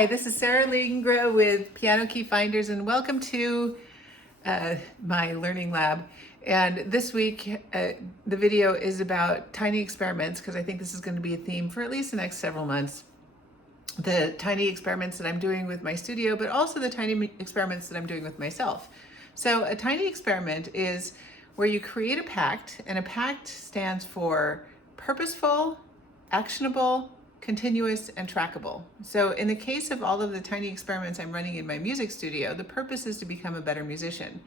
Hi, this is Sarah Lingra with Piano Key Finders, and welcome to my learning lab. And this week, the video is about tiny experiments, because I think this is going to be a theme for at least the next several months. The tiny experiments that I'm doing with my studio, but also the tiny experiments that I'm doing with myself. So a tiny experiment is where you create a pact, and a pact stands for purposeful, actionable, continuous, and trackable. So in the case of all of the tiny experiments I'm running in my music studio, the purpose is to become a better musician.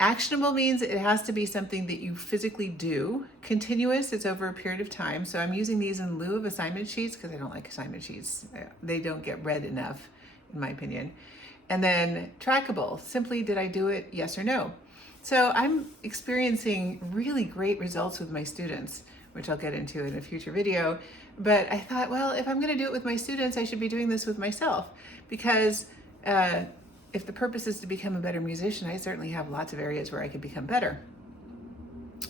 Actionable means it has to be something that you physically do. Continuous, it's over a period of time. So I'm using these in lieu of assignment sheets because I don't like assignment sheets. They don't get read enough, in my opinion. And then trackable, simply did I do it, yes or no? So I'm experiencing really great results with my students, which I'll get into in a future video. But I thought, well, if I'm going to do it with my students, I should be doing this with myself, because if the purpose is to become a better musician, I certainly have lots of areas where I could become better.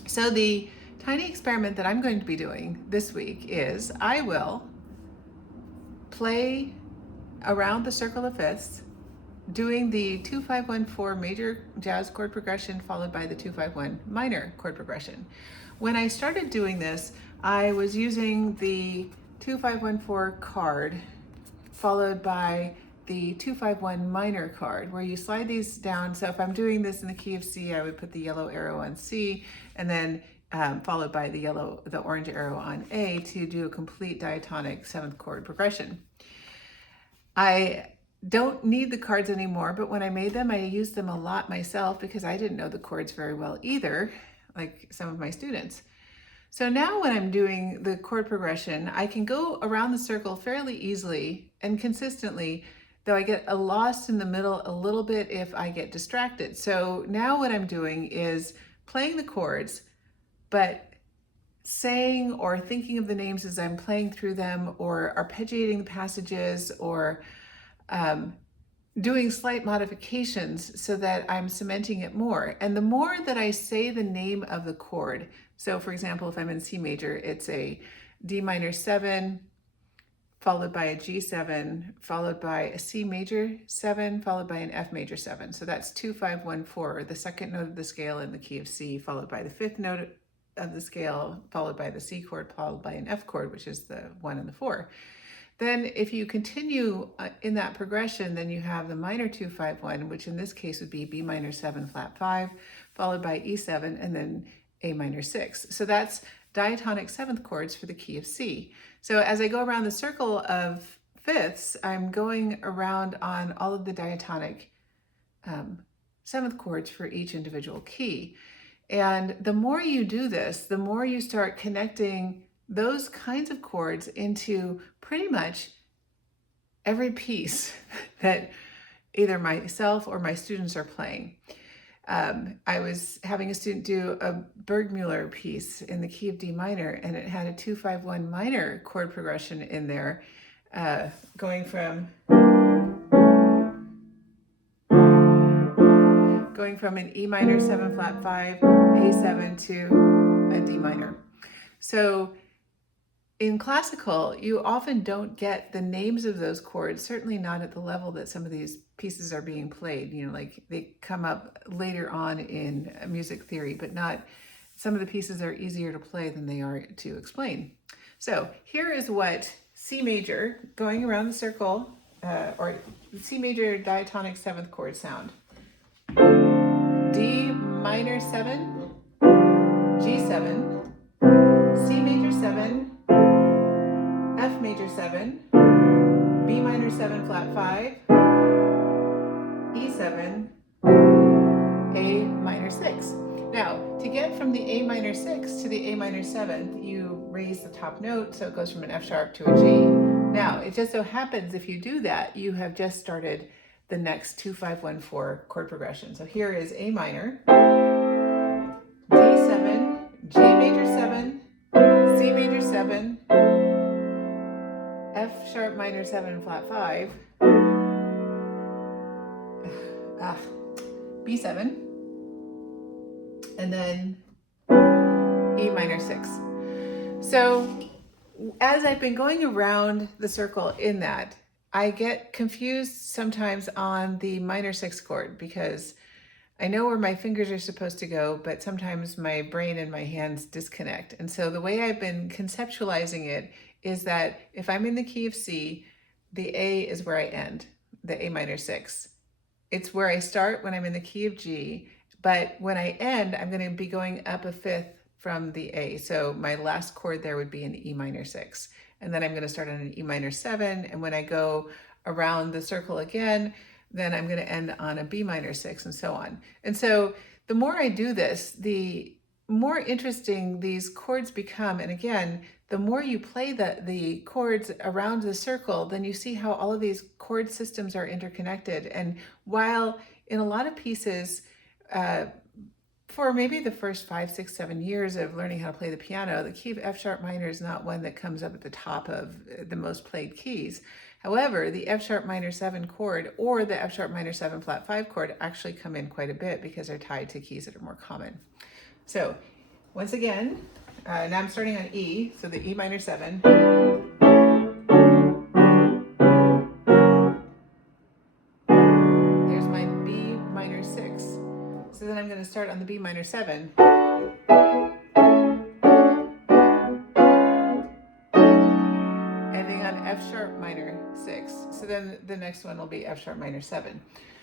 So the tiny experiment that I'm going to be doing this week is I will play around the circle of fifths, doing the 2-5-1-4 major jazz chord progression followed by the 2-5-1 minor chord progression. When I started doing this, I was using the 2-5-1-4 card followed by the 2-5-1 minor card, where you slide these down. So if I'm doing this in the key of C, I would put the yellow arrow on C, and then followed by the orange arrow on A to do a complete diatonic 7th chord progression. I don't need the cards anymore, but when I made them, I used them a lot myself because I didn't know the chords very well either, like some of my students. So now when I'm doing the chord progression, I can go around the circle fairly easily and consistently, though I get lost in the middle a little bit if I get distracted. So now what I'm doing is playing the chords, but saying or thinking of the names as I'm playing through them, or arpeggiating the passages, or doing slight modifications so that I'm cementing it more. And the more that I say the name of the chord, so for example, if I'm in C major, it's a D minor 7, followed by a G7, followed by a C major 7, followed by an F major 7. So that's 2-5-1-4, the second note of the scale in the key of C, followed by the 5th note of the scale, followed by the C chord, followed by an F chord, which is the 1 and the 4. Then if you continue in that progression, then you have the minor 2-5-1, which in this case would be B minor 7 flat 5, followed by E7, and then A minor 6. So that's diatonic 7th chords for the key of C. So as I go around the circle of fifths, I'm going around on all of the diatonic 7th chords for each individual key. And the more you do this, the more you start connecting those kinds of chords into pretty much every piece that either myself or my students are playing. I was having a student do a Bergmuller piece in the key of D minor, and it had a 2-5-1 minor chord progression in there, going from an E minor 7 flat 5, A7 to a D minor. So in classical, you often don't get the names of those chords, certainly not at the level that some of these pieces are being played. You know, like they come up later on in music theory, but not, some of the pieces are easier to play than they are to explain. So here is what C major, going around the circle, or C major diatonic 7th chord sound. D minor 7, G7, C major 7, F major 7, B minor 7 flat 5, E7, A minor 6. Now, to get from the A minor 6 to the A minor 7th, you raise the top note, so it goes from an F sharp to a G. Now, it just so happens if you do that, you have just started the next 2-5-1-4 chord progression. So here is A minor, D7, G major 7, C major 7, F sharp minor 7 flat 5, B7, and then E minor 6. So as I've been going around the circle in that, I get confused sometimes on the minor 6 chord because I know where my fingers are supposed to go, but sometimes my brain and my hands disconnect. And so the way I've been conceptualizing it is that if I'm in the key of C, the A is where I end, the A minor 6. It's where I start when I'm in the key of G, but when I end, I'm going to be going up a fifth from the A. So my last chord there would be an E minor 6. And then I'm going to start on an E minor 7. And when I go around the circle again, then I'm going to end on a B minor 6 and so on. And so the more I do this, the more interesting these chords become. And again, the more you play the chords around the circle, then you see how all of these chord systems are interconnected. And while in a lot of pieces, for maybe the first 5, 6, 7 years of learning how to play the piano, the key of F sharp minor is not one that comes up at the top of the most played keys. However, the F sharp minor 7 chord or the F sharp minor 7 flat 5 chord actually come in quite a bit because they're tied to keys that are more common. So once again, now I'm starting on E, so the E minor 7. There's my B minor 6. So then I'm going to start on the B minor 7. Ending on F sharp minor 6. So then the next one will be F sharp minor 7.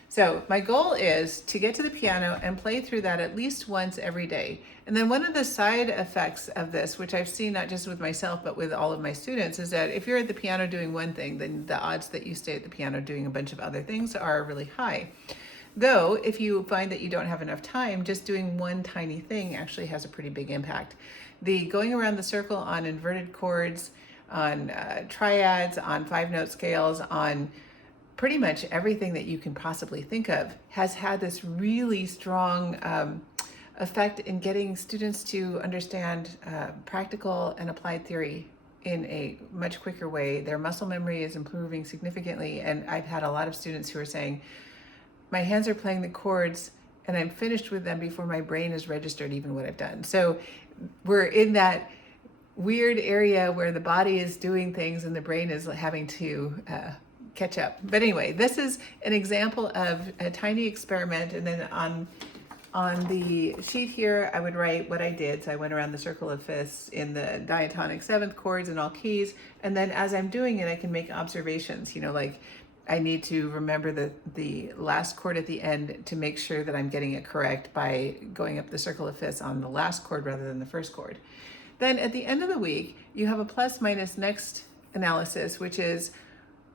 So my goal is to get to the piano and play through that at least once every day. And then one of the side effects of this, which I've seen not just with myself, but with all of my students, is that if you're at the piano doing one thing, then the odds that you stay at the piano doing a bunch of other things are really high. Though, if you find that you don't have enough time, just doing one tiny thing actually has a pretty big impact. The going around the circle on inverted chords, on triads, on 5-note scales, on pretty much everything that you can possibly think of has had this really strong effect in getting students to understand practical and applied theory in a much quicker way. Their muscle memory is improving significantly, and I've had a lot of students who are saying, my hands are playing the chords and I'm finished with them before my brain has registered even what I've done. So we're in that weird area where the body is doing things and the brain is having to catch up. But anyway, this is an example of a tiny experiment. And then on the sheet here, I would write what I did. So I went around the circle of fifths in the diatonic 7th chords in all keys. And then as I'm doing it, I can make observations, like I need to remember the last chord at the end to make sure that I'm getting it correct by going up the circle of fifths on the last chord rather than the first chord. Then at the end of the week, you have a plus minus next analysis, which is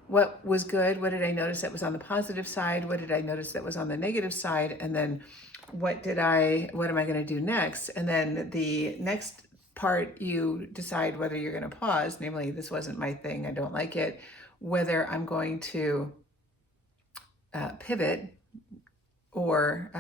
what was good, what did I notice that was on the positive side, what did I notice that was on the negative side, and then what am I going to do next? And then the next part, you decide whether you're going to pause, namely, this wasn't my thing, I don't like it, whether I'm going to pivot or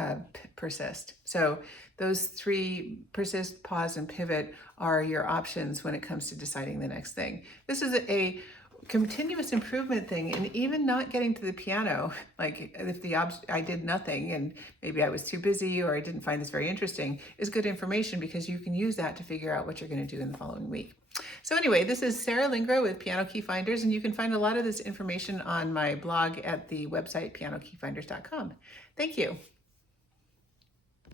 persist. So those 3, persist, pause, and pivot, are your options when it comes to deciding the next thing. This is a continuous improvement thing, and even not getting to the piano, like if I did nothing and maybe I was too busy or I didn't find this very interesting, is good information because you can use that to figure out what you're going to do in the following week. So anyway, this is Sarah Lingro with Piano Key Finders, and you can find a lot of this information on my blog at the website pianokeyfinders.com. Thank you.